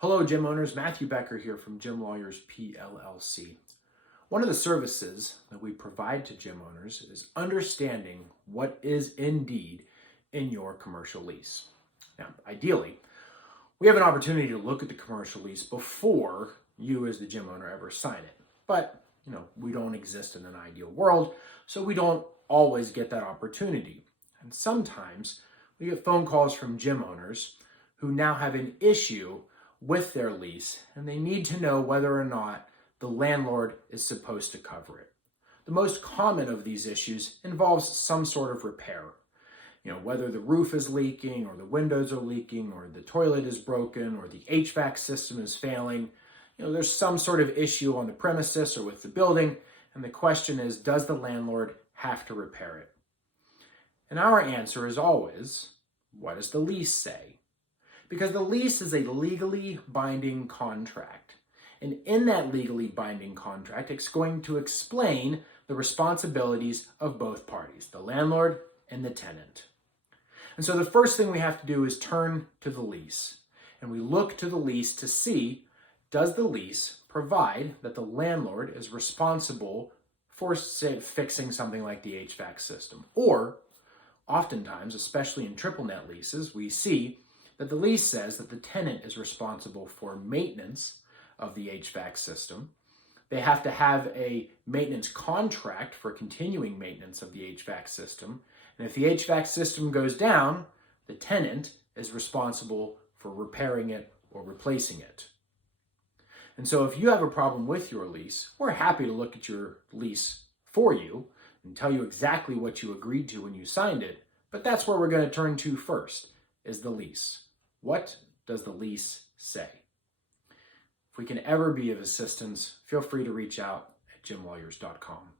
Hello, gym owners. Matthew Becker here from Gym Lawyers PLLC. One of the services that we provide to gym owners is understanding what is indeed in your commercial lease. Now, ideally, we have an opportunity to look at the commercial lease before you as the gym owner ever sign it. But, we don't exist in an ideal world, so we don't always get that opportunity. And sometimes we get phone calls from gym owners who now have an issue with their lease, and they need to know whether or not the landlord is supposed to cover it. The most common of these issues involves some sort of repair. Whether the roof is leaking or the windows are leaking or the toilet is broken or the HVAC system is failing. There's some sort of issue on the premises or with the building, and the question is, does the landlord have to repair it? And our answer is always, what does the lease say? Because the lease is a legally binding contract. And in that legally binding contract, it's going to explain the responsibilities of both parties, the landlord and the tenant. And so the first thing we have to do is turn to the lease. And we look to the lease to see, does the lease provide that the landlord is responsible for, say, fixing something like the HVAC system? Or, oftentimes, especially in triple net leases, we see that the lease says that the tenant is responsible for maintenance of the HVAC system. They have to have a maintenance contract for continuing maintenance of the HVAC system. And if the HVAC system goes down, the tenant is responsible for repairing it or replacing it. And so if you have a problem with your lease, we're happy to look at your lease for you and tell you exactly what you agreed to when you signed it. But that's where we're going to turn to first, is the lease. What does the lease say? If we can ever be of assistance, feel free to reach out at gymlawyers.com.